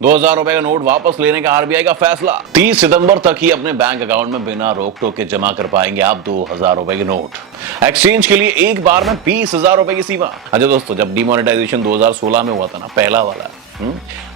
2000 रुपए का नोट वापस लेने का आरबीआई का फैसला। 30 सितंबर तक ही अपने बैंक अकाउंट में बिना रोक टोक के जमा कर पाएंगे आप 2000 रुपए के नोट। एक्सचेंज के लिए एक बार में 20,000 रुपए की सीमा। अच्छा दोस्तों, जब डिमोनेटाइजेशन 2016 में हुआ था ना, पहला वाला,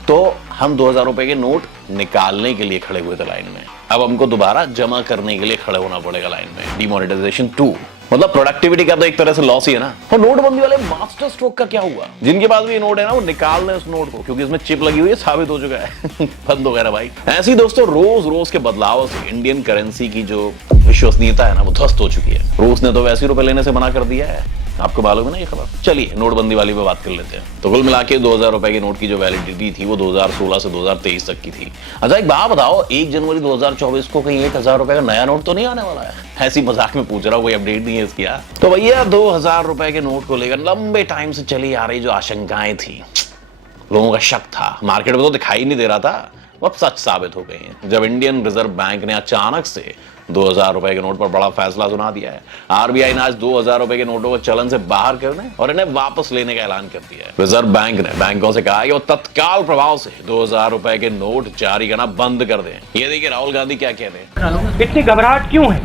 तो हम 2000 रुपए के नोट निकालने के लिए खड़े हुए थे लाइन में। अब हमको दोबारा जमा करने के लिए खड़े होना पड़ेगा लाइन में। डिमोनेटाइजेशन 2 मतलब प्रोडक्टिविटी का तो एक तरह से लॉस ही है ना। और नोटबंदी वाले मास्टर स्ट्रोक का क्या हुआ? जिनके पास भी ये नोट है ना, वो निकाल लें उस नोट को, क्योंकि इसमें चिप लगी हुई है, साबित हो चुका है। बंद हो गया भाई। ऐसे ही दोस्तों, रोज रोज के बदलावों से इंडियन करेंसी की जो विश्वसनीयता है ना, वो ध्वस्त हो चुकी है। रूस ने तो वैसे ही रुपए लेने से मना कर दिया है, आपको मालूम है ना ये खबर। चलिए नोटबंदी वाली पे बात कर लेते हैं। तो कुल मिला के 2000 रुपए के नोट की जो वैलिडिटी थी वो 2016 से 2023 तक की थी। अच्छा एक बात बताओ, 1 जनवरी 2024 को कहीं 1000 रुपए का नया नोट तो नहीं आने वाला है? ऐसी मजाक में पूछ रहा हूँ, कोई अपडेट नहीं है इसकी। तो भैया 2000 रुपए के नोट को लेकर लंबे टाइम से चली आ रही जो आशंकाएं थी, लोगों का शक था, मार्केट में तो दिखाई नहीं दे रहा था, वो अब सच साबित हो गई है जब इंडियन रिजर्व बैंक ने अचानक से 2000 रुपए के नोट पर बड़ा फैसला सुना दिया है। आरबीआई ने आज 2000 रुपए के नोटों को चलन से बाहर करने और इन्हें वापस लेने का ऐलान कर दिया है। रिजर्व बैंक ने बैंकों से कहा है कि वो तत्काल प्रभाव से 2000 रुपए के नोट जारी करना बंद कर दें। ये देखिए राहुल गांधी क्या कह रहे हैं। इतनी घबराहट क्यों है?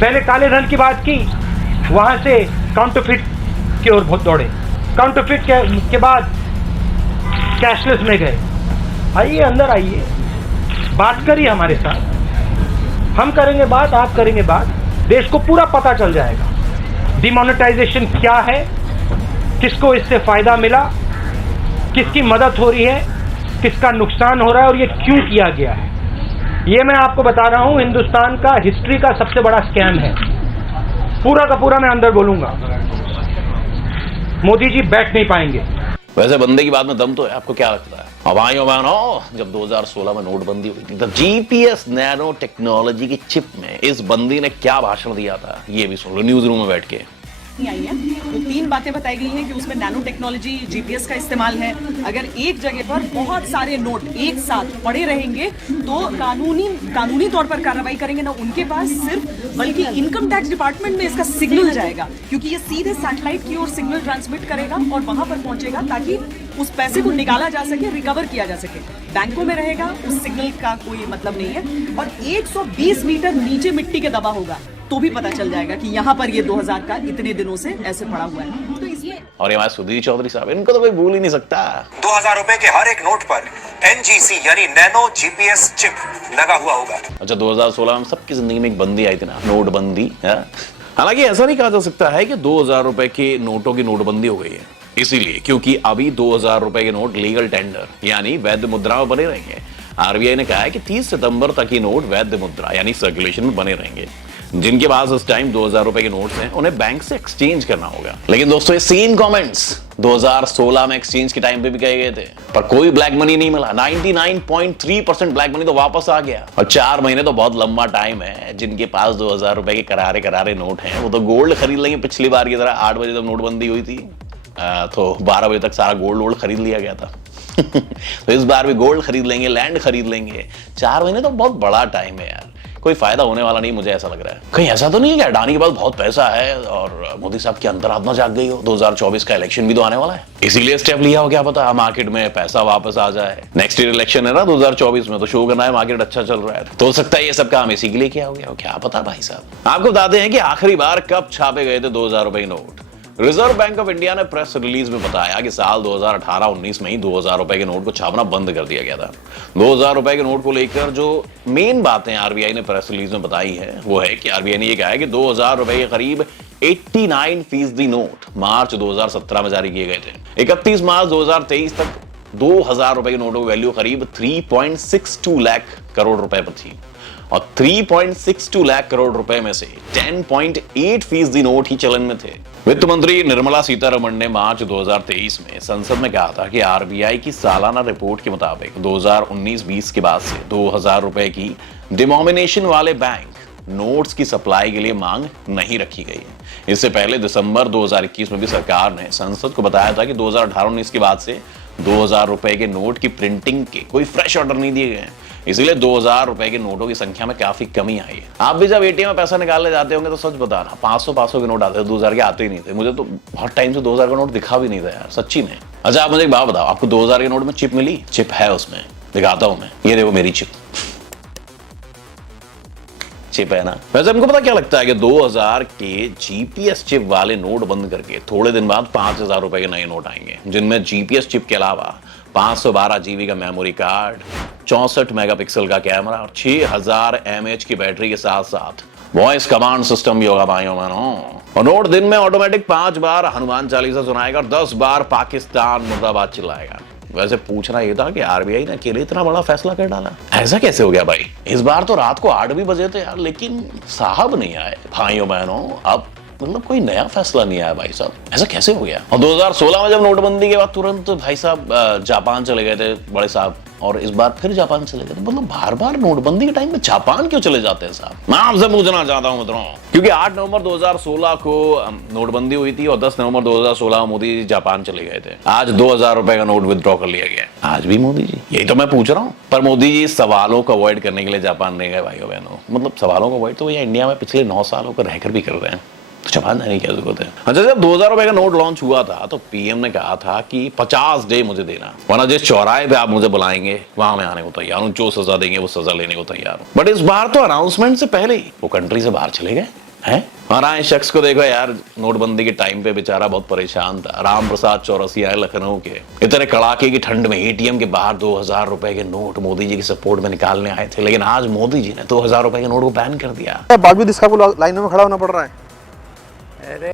पहले काले धन की बात की, वहां से काउंटरफिट की ओर बहुत दौड़े, काउंटरफिट के बाद कैशलेस में गए। आइए अंदर आइए, बात करिए हमारे साथ, हम करेंगे बात, आप करेंगे बात, देश को पूरा पता चल जाएगा डिमोनेटाइजेशन क्या है, किसको इससे फायदा मिला, किसकी मदद हो रही है, किसका नुकसान हो रहा है और ये क्यों किया गया है। ये मैं आपको बता रहा हूं, हिंदुस्तान का हिस्ट्री का सबसे बड़ा स्कैम है। पूरा का पूरा मैं अंदर बोलूंगा, मोदी जी बैठ नहीं पाएंगे। वैसे बंदे की बात में दम तो है, आपको क्या लगता है? अब भाइयों बहनों, जब 2016 में नोटबंदी हुई थी, तब जीपीएस नैनो टेक्नोलॉजी की चिप में इस बंदी ने क्या भाषण दिया था, ये भी सुन लो न्यूज रूम में बैठ के। आई है तो 3 बातें बताई गई हैं कि उसमें नैनो टेक्नोलॉजी, जीपीएस का इस्तेमाल है। अगर एक जगह पर बहुत सारे नोट एक साथ पड़े रहेंगे तो कानूनी तौर पर कार्रवाई करेंगे ना उनके पास सिर्फ, बल्कि इनकम टैक्स डिपार्टमेंट में इसका सिग्नल जाएगा, क्योंकि ये सीधे सैटेलाइट की ओर सिग्नल ट्रांसमिट करेगा और वहां पर पहुंचेगा ताकि उस पैसे को निकाला जा सके, रिकवर किया जा सके। बैंकों में रहेगा, उस सिग्नल का कोई मतलब नहीं है। और 120 मीटर नीचे मिट्टी के दबा होगा तो भी पता चल जाएगा कि यहाँ पर ये 2000 का इतने दिनों से ऐसे पड़ा हुआ है। तो इसलिए और ये हमारे सुधीर चौधरी साहब, इनको तो कोई भूल ही नहीं सकता। 2000 रुपए के हर एक नोट पर एनजीसी यानी नैनो जीपीएस चिप लगा हुआ होगा। अच्छा 2016 में सबकी जिंदगी में एक बंदी आई थी ना, नोटबंदी। हालांकि ऐसा नहीं कहा जा सकता है कि 2000 रुपए के नोटों की नोटबंदी हो गई है, इसीलिए क्योंकि अभी 2000 रुपए के नोट लीगल टेंडर यानी वैध मुद्रा में बने रहेंगे। आरबीआई ने कहा है कि 30 सितंबर तक ही नोट वैध मुद्रा यानी सर्कुलेशन में बने रहेंगे। जिनके पास इस टाइम 2000 रुपए के नोट्स हैं, उन्हें बैंक से एक्सचेंज करना होगा। लेकिन दोस्तों, ये सेम कमेंट्स 2016 में एक्सचेंज के टाइम पे भी कहे गए थे, पर कोई ब्लैक मनी नहीं मिला। 99.3% ब्लैक मनी तो वापस आ गया। और 4 महीने तो बहुत लंबा टाइम है। जिनके पास 2000 रुपए के करारे करारे नोट हैं, वो तो गोल्ड खरीद लेंगे। पिछली बार की तरह 8 बजे जब नोटबंदी हुई थी तो 12 बजे तक सारा गोल्ड खरीद लिया गया था। तो इस बार भी गोल्ड खरीद लेंगे, लैंड खरीद लेंगे। 4 महीने तो बहुत बड़ा टाइम है यार, कोई फायदा होने वाला नहीं, मुझे ऐसा लग रहा है। कहीं ऐसा तो नहीं है कि अडानी के पास बहुत पैसा है और मोदी साहब की अंतरात्मा जाग गई हो? 2024 का इलेक्शन भी तो आने वाला है, इसीलिए स्टेप लिया हो, क्या पता मार्केट में पैसा वापस आ जाए। नेक्स्ट ईयर इलेक्शन है ना 2024 में, तो शो करना है मार्केट अच्छा चल रहा है, तो हो सकता है ये सब काम इसी के लिए किया हो गया हो, क्या पता भाई साहब। आपको बताते हैं कि आखिरी बार कब छापे गए थे 2000 रुपए के note. Reserve bank of India ने प्रेस रिलीज में बताया कि साल 2018-19 में ही 2000 रुपए के नोट को छापना बंद कर दिया गया था। 2000 रुपए के नोट को लेकर जो मेन बातें आरबीआई ने प्रेस रिलीज में बताई है, वो है कि आरबीआई ने ये कहा है कि 2000 रुपए के करीब 89% नोट मार्च 2017 में जारी किए गए थे। 31 मार्च 2023 तक 2000 रुपए के नोटों की वैल्यू करीब 3.62 लाख करोड़ रुपए पर थी और 3.62 लाख करोड़ रुपए में से 10.8% नोट ही चलन में थे। वित्त मंत्री निर्मला सीतारमण ने मार्च 2023 में संसद में कहा था कि आरबीआई की सालाना रिपोर्ट के मुताबिक 2019-20 के बाद से 2000 रुपए की डिनोमिनेशन वाले बैंक नोट्स की सप्लाई के लिए मांग नहीं रखी गई है। इससे पहले दिसंबर 2021 में भी सरकार ने संसद को बताया था कि 2018-19 के बाद से 2000 रुपए के नोट की प्रिंटिंग के कोई फ्रेश ऑर्डर नहीं दिए गए हैं, इसलिए 2000 रुपए के नोटों की संख्या में काफी कमी आई है। आप भी जब एटीएम में पैसा निकालने जाते होंगे तो सच बताना, 500 के नोट आते थे, 2000 के आते ही नहीं थे। मुझे तो बहुत टाइम से 2000 का नोट दिखा भी नहीं था यार, सच्ची में। अच्छा आप मुझे एक बात बताओ, आपको 2000 के नोट में चिप मिली? चिप है उसमें, दिखाता हूं मैं, ये देखो मेरी चिप है ना। वैसे हमको पता क्या लगता है कि 2000 के जीपीएस चिप वाले नोट बंद करके थोड़े दिन बाद 5000 रुपए के नए नोट आएंगे, जिनमें जीपीएस चिप के अलावा 512 जीबी का मेमोरी कार्ड, 64 मेगापिक्सल का कैमरा और 6000 mAh की बैटरी के साथ साथ वॉइस कमांड सिस्टम भी होगा भाइयों बहनों। और नोट दिन में ऑटोमेटिक 5 बार हनुमान चालीसा सुनाएगा और 10 बार पाकिस्तान मुर्दाबाद चिल्लाएगा। वैसे पूछना ये था कि आरबीआई ने अकेले इतना बड़ा फैसला कर डाला, ऐसा कैसे हो गया भाई? इस बार तो रात को 8 भी बजे थे यार, लेकिन साहब नहीं आए भाइयों बहनों। अब मतलब कोई नया फैसला नहीं आया भाई साहब, ऐसा कैसे हो गया? और 2016 में जब नोटबंदी के बाद तुरंत भाई साहब जापान चले गए थे बड़े साहब, और इस बार फिर जापान चले गए। तो मतलब बार बार नोटबंदी के टाइम में जापान क्यों चले जाते हैं साहब? मैं आपसे पूछना चाहता हूं मित्रों, क्योंकि 8 नवंबर 2016 को नोटबंदी हुई थी और 10 नवंबर 2016 मोदी जी जापान चले गए थे। आज 2000 रुपए का नोट विदड्रॉ कर लिया गया। आज भी मोदी जी, यही तो मैं पूछ रहा हूं। पर मोदी जी सवालों को अवॉइड करने के लिए जापान नहीं गए भाइयों बहनों। मतलब सवालों को अवॉइड तो ये इंडिया में पिछले 9 सालों को रहकर भी कर रहे हैं, तो जापान जाने की क्या जरूरत है? अच्छा, जब 2000 रुपए का नोट लॉन्च हुआ था तो पीएम ने कहा था कि 50 डे मुझे देना, वरना जिस चौराहे पे आप मुझे बुलाएंगे वहां मैं आने को तैयार हूं, जो सजा देंगे वो सजा लेने को तैयार हूं। बट इस बार तो अनाउंसमेंट से पहले ही वो कंट्री से बाहर चले गए हैं। और इस शख्स को देखो यार, नोटबंदी के टाइम पे बेचारा बहुत परेशान था। राम प्रसाद चौरसिया है लखनऊ के, इतने कड़ाके की ठंड में एटीएम के बाहर 2000 रुपए के नोट मोदी जी की सपोर्ट में निकालने आए थे, लेकिन आज मोदी जी ने 2000 रुपए के नोट को बैन कर दिया। बावजूद इसका को लाइनों में खड़ा होना पड़ रहा है। अरे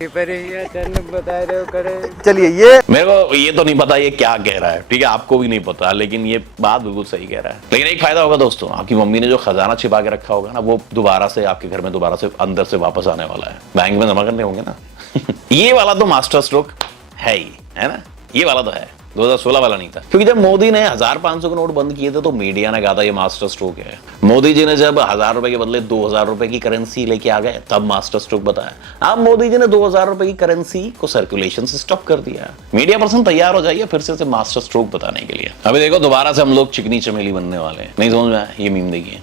बता रहे हो करे। चलिए, ये मेरे को ये तो नहीं पता ये क्या कह रहा है, ठीक है, आपको भी नहीं पता, लेकिन ये बात बिल्कुल सही कह रहा है। लेकिन एक फायदा होगा दोस्तों, आपकी मम्मी ने जो खजाना छिपा के रखा होगा ना, वो दोबारा से आपके घर में दोबारा से अंदर से वापस आने वाला है, बैंक में जमा करने होंगे ना। ये वाला तो मास्टर स्ट्रोक है ही, है ना, ये वाला तो है। 2016 वाला नहीं था, क्योंकि जब मोदी ने 1500 के नोट बंद किए थे तो मीडिया ने कहा था ये मास्टर स्ट्रोक है। मोदी जी ने जब 1000 रुपए के बदले 2000 रुपए की करेंसी लेके आ गए तब मास्टर स्ट्रोक बताया। अब मोदी जी ने 2000 रुपए की करेंसी को सर्कुलेशन से स्टॉप कर दिया। मीडिया पर्सन तैयार हो जाइए फिर से मास्टर स्ट्रोक बताने के लिए। अभी देखो दोबारा से हम लोग चिकनी चमेली बनने वाले हैं। नहीं समझ में आया? ये मीम देखिए।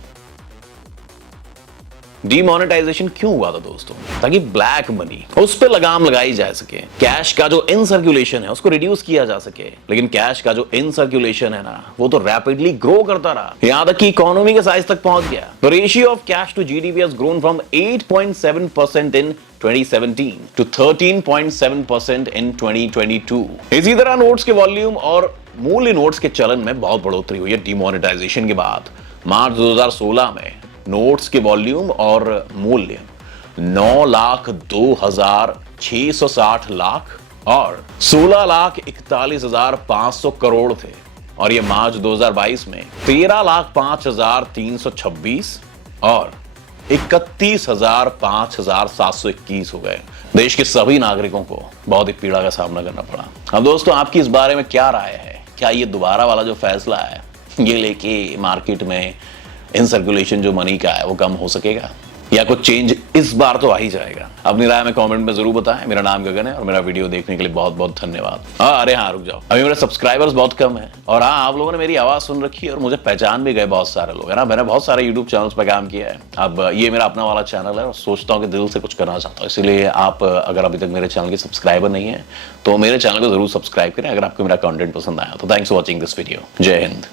डीमोनेटाइजेशन क्यों हुआ था दोस्तों? ताकि ब्लैक मनी उस पे लगाम लगाई जा सके, कैश का जो इन सर्कुलेशन है उसको रिड्यूस किया जा सके। लेकिन कैश का जो इन सर्कुलेशन है ना, वो तो रैपिडली ग्रो करता रहा, यहां तक कि इकोनॉमी के साइज तक पहुंच गया। तो ratio of cash to GDP has grown from 8.7% in 2017 to 13.7% in 2022। इसी तरह नोट्स के वॉल्यूम और मूल्य नोट्स के चलन में बहुत बढ़ोतरी हुई है डीमोनेटाइजेशन के बाद। मार्च 2016 में नोट्स के वॉल्यूम और मूल्य 9,02,660 लाख और 16,41,500 करोड़ थे, और ये मार्च 2022 में 13,05,326 और 31,05,721 हो गए। देश के सभी नागरिकों को बहुत ही पीड़ा का सामना करना पड़ा। अब दोस्तों आपकी इस बारे में क्या राय है? क्या ये दोबारा वाला जो फैसला है ये लेके मार्केट में इन सर्कुलेशन जो मनी का है वो कम हो सकेगा, या कुछ चेंज इस बार तो आ ही जाएगा? अपनी राय में कमेंट में जरूर बताएं। मेरा नाम गगन है और मेरा वीडियो देखने के लिए बहुत बहुत धन्यवाद। अरे हाँ रुक जाओ, अभी मेरे सब्सक्राइबर्स बहुत कम है, और हाँ आप लोगों ने मेरी आवाज सुन रखी है और मुझे पहचान भी गए बहुत सारे लोग, है ना। मैंने बहुत सारे यूट्यूब चैनल्स पर काम किया है, अब ये मेरा अपना वाला चैनल है और सोचता हूँ कि दिल से कुछ करना चाहता हूँ। इसीलिए आप अगर अभी तक मेरे चैनल के सब्सक्राइबर नहीं है तो मेरे चैनल को जरूर सब्सक्राइब करें अगर आपको मेरा कंटेंट पसंद आया तो। Thanks for watching this video. जय हिंद।